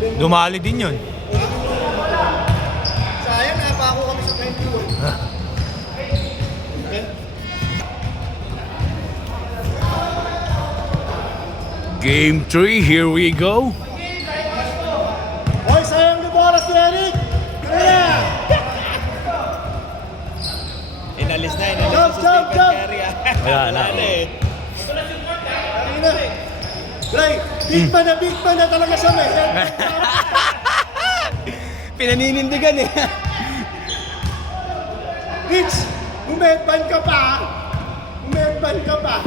Dumali din yun. Sayang, napako kami sa 21. Game 3, here we go. Hoy, sayang na bola si Eric! Kaya! Inalis na Jump, sa jump, Stephen jump! Curry. Wala na. Ina! Dre, big man na talaga siya, may Pinaninindigan eh. Rich, umedban ka pa! Umedban ka pa!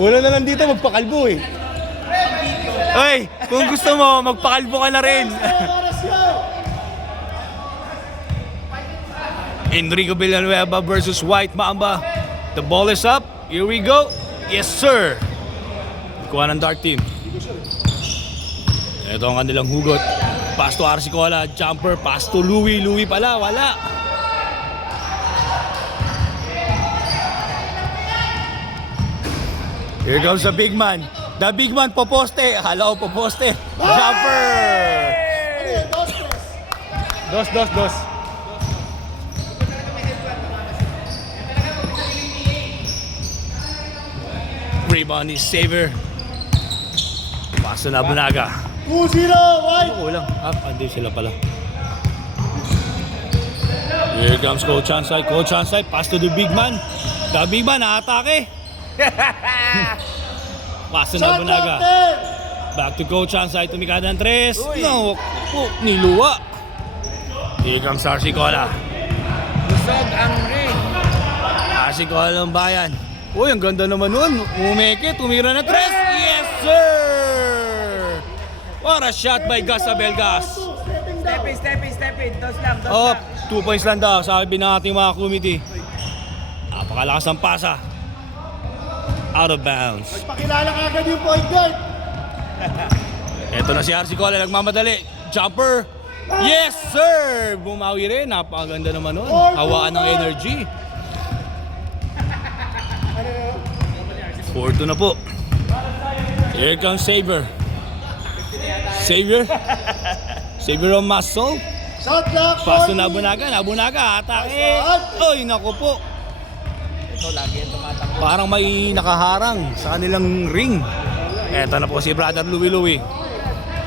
Wala na lang dito, magpakalbo eh. Ay, kung gusto mo, magpakalbo ka na rin. Oras yun! Enrico Villanueva versus White Mamba. The ball is up. Here we go. Yes, sir. Kuha ng Dark Team. Ito ang kanilang hugot. Pass to Arsicola. Jumper. Pass to Louie. Louie pala. Wala. Here comes the big man. The big man poposte. Akala ko poposte. Jumper. Ano yun? Dos, tres. Dos. Rebound is Saver. Paso na Bunaga. 2-0, White! Kulang. Andi sila pala. Here comes Coach Hansay. Coach Hansay, pass to the big man. The big man, naatake. Paso na Shot Bunaga. captain! Back to Coach Hansay. Tumikada ng tres. No. Niluwa. Here comes Arsicola. Busog ang ring. Arsicola ng bayan. Uy, ang ganda naman nun. Umeke, tumira na tres. Yes, sir! What a shot by Gus Abelgas. Step in. Dos lang. Oh, 2 points lang daw, sabi ng ating mga committee. Napakalakas ng pasa. Out of bounds. Pakilala ka agad yung point guard. Ito na si Arsicola, nagmamadali. Jumper. Yes, sir! Bumawi rin. Napakaganda naman nun. Hawaan ng energy. 4-2 na po. Here comes Saver. Saver on muscle. Shot clock, Paso 40. na Bunaga, atake. Oy, naku po. Ito lagi yung tumatakbo. Parang may nakaharang sa kanilang ring. Eto na po si Brother Louie.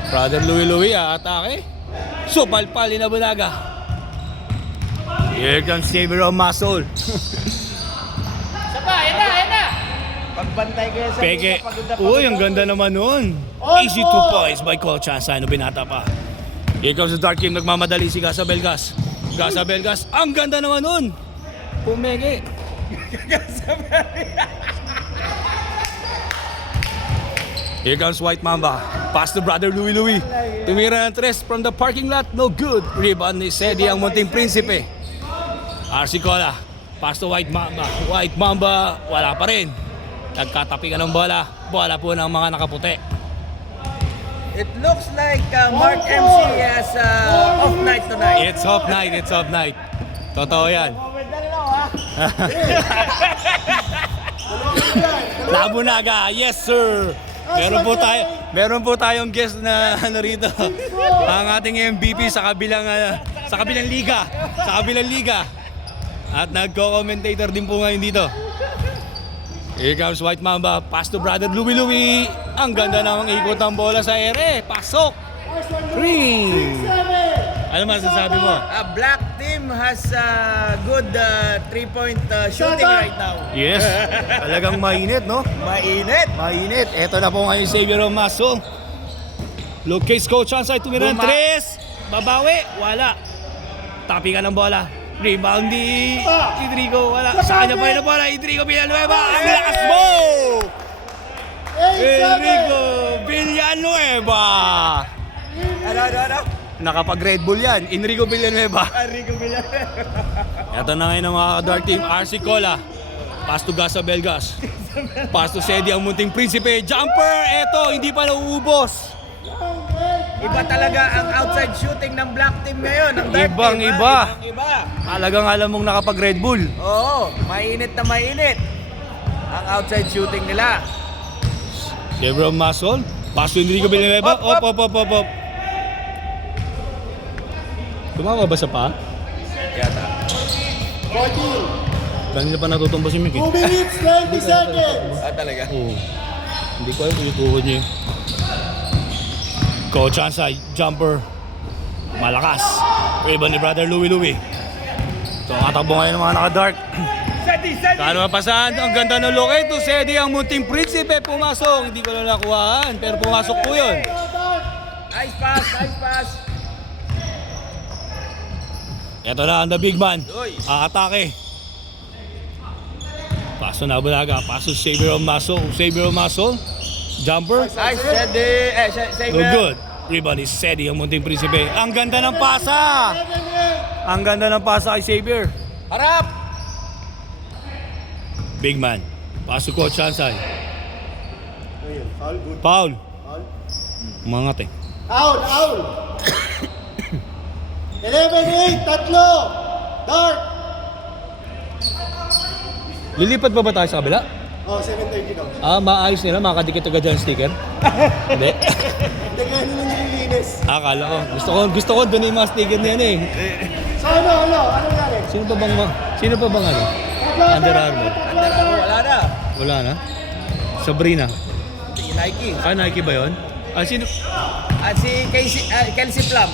Brother Louie, atake. Supalpali na Bunaga. Here comes Saver on muscle. Pagbantay kayo sa Peke. pagod na Uy, pagod ang ako. ganda naman nun. Easy 2 points by Coach Hansay. Ano binata pa. Here comes the Dark Team. Nagmamadali si Gus Abelgas. Gus Abelgas. Ang ganda naman nun. Pumeke. Here comes White Mamba. Pass to Brother Louie. Tumira ng tres from the parking lot. No good. Rebound ni Sedi ang munting prinsipe. Arsicola. Pass to White Mamba. White Mamba. Wala pa rin. Nagkatapi ka ng bola. Bola po ng mga nakaputi. It looks like Mark MC has off night tonight. It's off night. Totoo yan. Labunaga, yes sir. Meron po tayong guest na rito. Ang ating MVP sa kabilang liga. At nagko-commentator din po ngayon dito. Here comes White Mamba. Pass to Brother Louie. Ang ganda namang ikot ng bola sa ere. Pasok. Green. Ano masasabi mo? Black team has good 3-point shooting right now. Yes. Talagang mainit, no? Mainit. Eto na po ngayon Xavier Omaso. Look case Coach Hansay. Tumira ng tres. Babawi. Wala. Tapping ng bola. Rebound ni Idrigo. Wala. Sa kanya pa rin ang bola. Idrigo Villanueva. Ang lakas mo! Enrico Villanueva. Ano? Nakapag-Red Bull yan. Enrico Villanueva. Enrico Villanueva. Ito na ngayon ang mga Dark Team. Arsicola. Pass to Gus Abelgas. Pass to Sedi ang munting prinsipe. Jumper. Eto, hindi pa nauubos. Iba talaga ang outside shooting ng Black team ngayon. Ang Dark Ibang team, iba. Ibang-iba. Talagang alam mong nakapag-Red Bull. Oo, mainit na mainit ang outside shooting nila. Lebron Masol. Pass to Enrico Villanueva. Up. Op. Tumama ba sa pa? Yata. 14. Kanina pa natutumba si Mick 2 minutes, 20 seconds. Talaga? Oo. Hindi ko alam kung yung tuhod niya. Coach Ansay, jumper. Malakas. Iba ni brother Louie. So, katakbo ngayon ng mga naka-dark. Kano mapasahan? Ang ganda ng look. Ito, Sedi, ang munting prinsipe pumasok. Hindi ko na nakuhaan, pero pumasok po yun. Nice pass. Ito na, ang the big man. Uy. Atake. Paso na Bulaga. Paso Xavier Maso. Jumper. Nice, Sedi. No good. Rebound is Sedi, ang munting prinsipe. Ang ganda ng pasa. Ang ganda ng pasa kay Xavier. Harap! Big man. Paso Coach Ansay. Ayun, foul, good. Foul. Foul. Umangat eh. Foul. 11-8, tatlo. Dark. Lilipat ba tayo sa kabila? Oh, 7:30 daw. Maayos nila. Makadikit agad dyan ang sticker. Hindi. Hindi ka nila nililinis. Akala ko. Gusto ko doon yung mga sticker niyan eh. So ano nangyari? Sino pa bang ano? Under Armour. Wala na. Wala na? Sabrina. Si Nike. Nike ba yun? Sino? Si Kelsey Plum.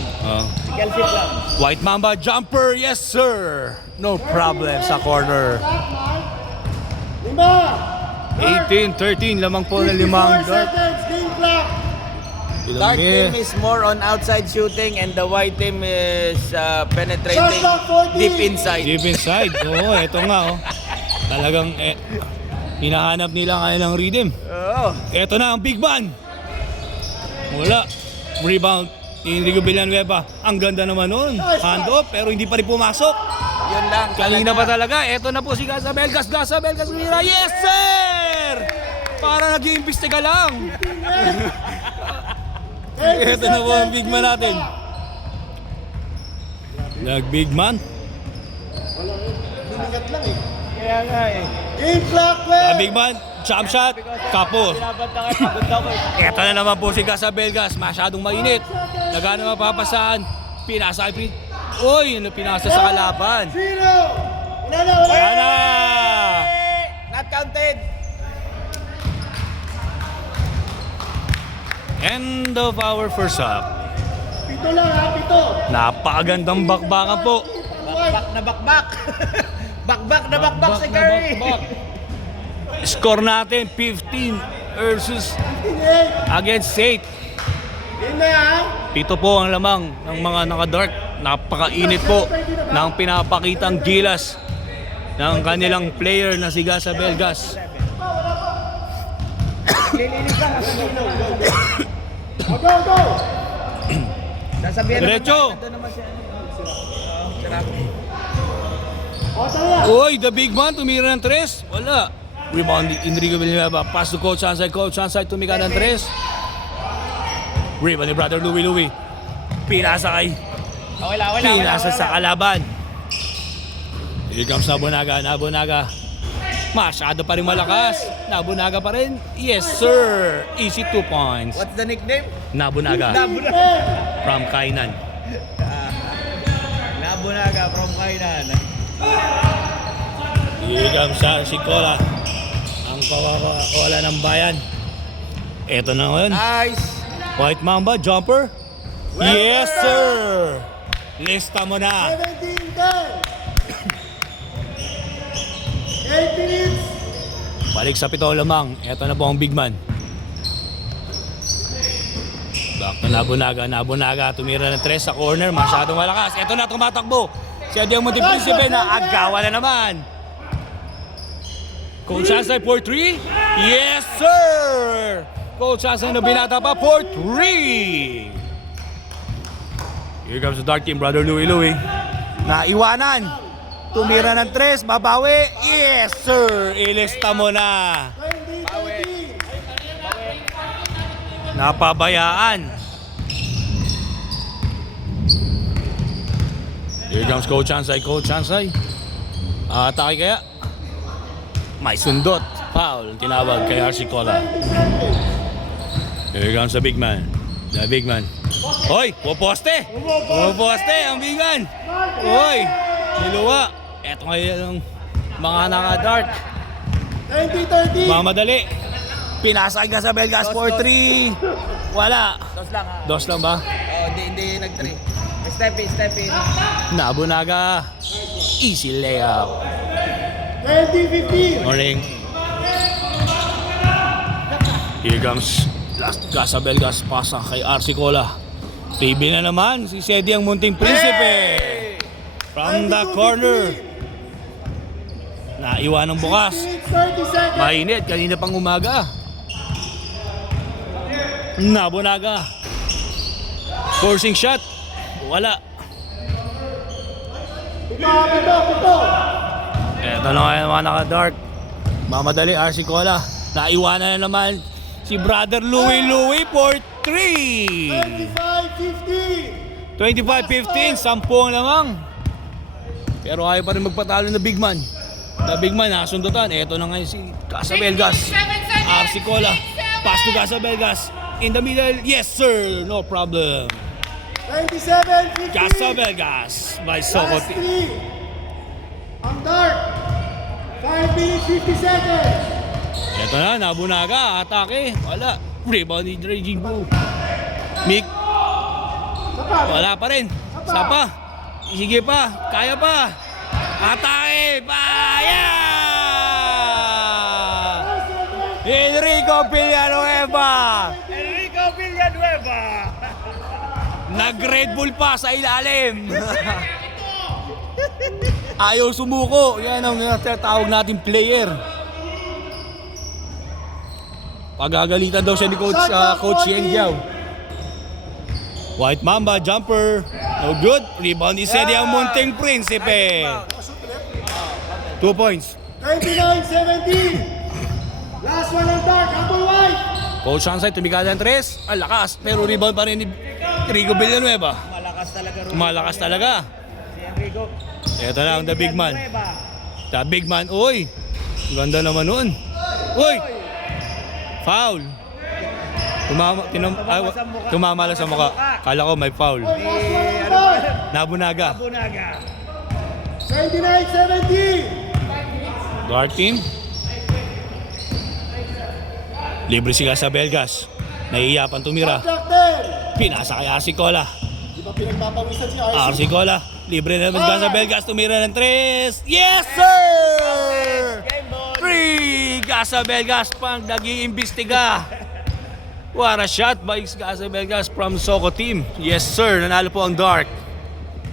Si Kelsey Plum. White Mamba jumper. Yes sir. No problem sa corner. 5. 18-13. Lamang po na 5 54 dark. seconds, game clock. Dark team is more on outside shooting and the white team is penetrating Shot clock 40. deep inside. Deep inside. Oo, eto nga oh. Talagang hinahanap nila ngayon ng rhythm. Oo. Eto na ang big man. Wala. Rebound. Enrico Villanueva. Ang ganda naman nun. Hand off pero hindi pa rin pumasok. Yun lang. Kanina pa talaga. Eto na po si Gasa Belgas Mira. Yes sir! Para nag-iimbestiga lang. Eto na po ang big man natin. Nag-big man. Binigat lang eh. Kaya nga eh. Game clock, well. Big man. Jump shot. Kapos. Pinabanta ka, pagod ako eh. Eto na naman po si Gasa Belgas. Masyadong mainit. Nagano mapapasaan. Pinasa kay Uy, pinasa sa kalaban. 0. Wala Ana! Not counted. End of our first half. 7 lang ha, 7. Napakagandang bakbakan po. Bakbak na bakbak. Bakbak na bakbak si Curry. Score natin 15 versus 8. against 8. Game na ha. 7 po ang lamang ng mga naka-dark. Napakainit po ng pinapakitang gilas ng kanilang player na si Gasa Belgas. Lilinis lang sa dilo. Go. Sasabihan Diretso. Nandun naman siya. Sarap. O, tara. Uy, the big man tumira ng 3. Wala. Rebound Enrico Villanueva. Pass to Coach Ansay. Coach Ansay tumika ng 3. Rebound ni brother Louie. Pinasa kay Pinasa sa kalaban. Here comes Nabunaga. Masyado pa rin malakas. Nabunaga pa rin. Yes sir. Easy 2 points. What's the nickname? Nabunaga. From Kainan. Nabunaga from Kainan. Here comes si Cola. Ang pawawala ng bayan. Eto na ngayon. Nice. White Mamba, jumper. Yes sir. Lista mo na. 17-10. 8 minutes. Balik sa 7 lamang. Eto na po ang big man. Back na Nabunaga. Tumira ng 3 sa corner. Masyadong malakas. Eto na, tumatakbo. Si Adiang Montiprinsipe na agawa na naman. Coach Ansay for 3. Yes sir. Coach Ansay na binata pa for 3. Here comes the dark team, brother Louie. Naiwanan. Tumira ng 3, babawi. Yes, sir. Ilista mo na. 20-20. Napabayaan. Here comes Coach Ansay. Atake kaya? May sundot. Foul. Tinawag kay RC Cola. Here comes the big man. Hoy, puposte! Puposte ang bigan! Hoy, niluwa. Eto ngayon ang mga naka-dark. 20-30. Mamadali. Pinasay ka sa Belgas for 3. Wala. Dos lang ha. Dos lang ba? Oh, hindi nag-3. Step in. Nabunaga. Easy layup. 20-15. Morning. Here comes last Casa Belgas, pasa kay RC Cola. TV na naman si Sedi ang munting prinsipe. From the corner. Naiwan ng bukas. 30 seconds. Mainit kanina pang umaga. Nabunaga. Forcing shot. Wala. Pito. Eto na ngayon mga naka-dark. Mamadali RC Cola. Naiwanan na naman si Brother Louie for 3. 25-15. 25-15, 10 lamang. Pero ayaw pa rin magpatalo na big man. The big man nasundutan. Eto na ngayon si Casa Belgas. RC Cola. Pass to Casa Belgas. In the middle. Yes sir. No problem. 27-15. Casa Belgas by Last Sokoti. 3. Ang dark. 5 minutes 50 seconds. Eto na, nabunaga. Atake. Wala. Rebound ni Raging Bull. Mick. Wala pa rin. Sapa. Sige pa. Kaya pa. Atake. Paya! Enrico Villanueva. Nag-Red Bull pa sa ilalim. Ayaw sumuko. Yan ang tawag nating player. Pagagalitan daw siya ni Coach Yeng Giao. White Mamba, jumper. No good. Rebound ni Sedi ang munting prinsipe. 2 points. 29-17. Last one ang dark. Apple white. Coach Hansay, tumigada ng 3. Ang lakas. Pero rebound pa rin ni Rico Villanueva. Malakas talaga. Si Enrico. Ito na ang the big man. The big man. Uy. Ganda naman nun. Uy. Foul. Tumama lang sa mukha. Kala ko may foul. Last one ang dark. Nabunaga. 29-17. Guard team. Libre si Casa Belgas. Naiiyapan tumira. Clock 10. Pinasa kay RC Cola. Di ba pinagpapawisan si RC? RC Cola. Libre na naman Casa Belgas. Tumira ng 3. Yes sir! 3! Casa Belgas pang nag-iimbestiga. What a shot by Casa Belgas from Soko team. Yes sir, nanalo po ang Dark.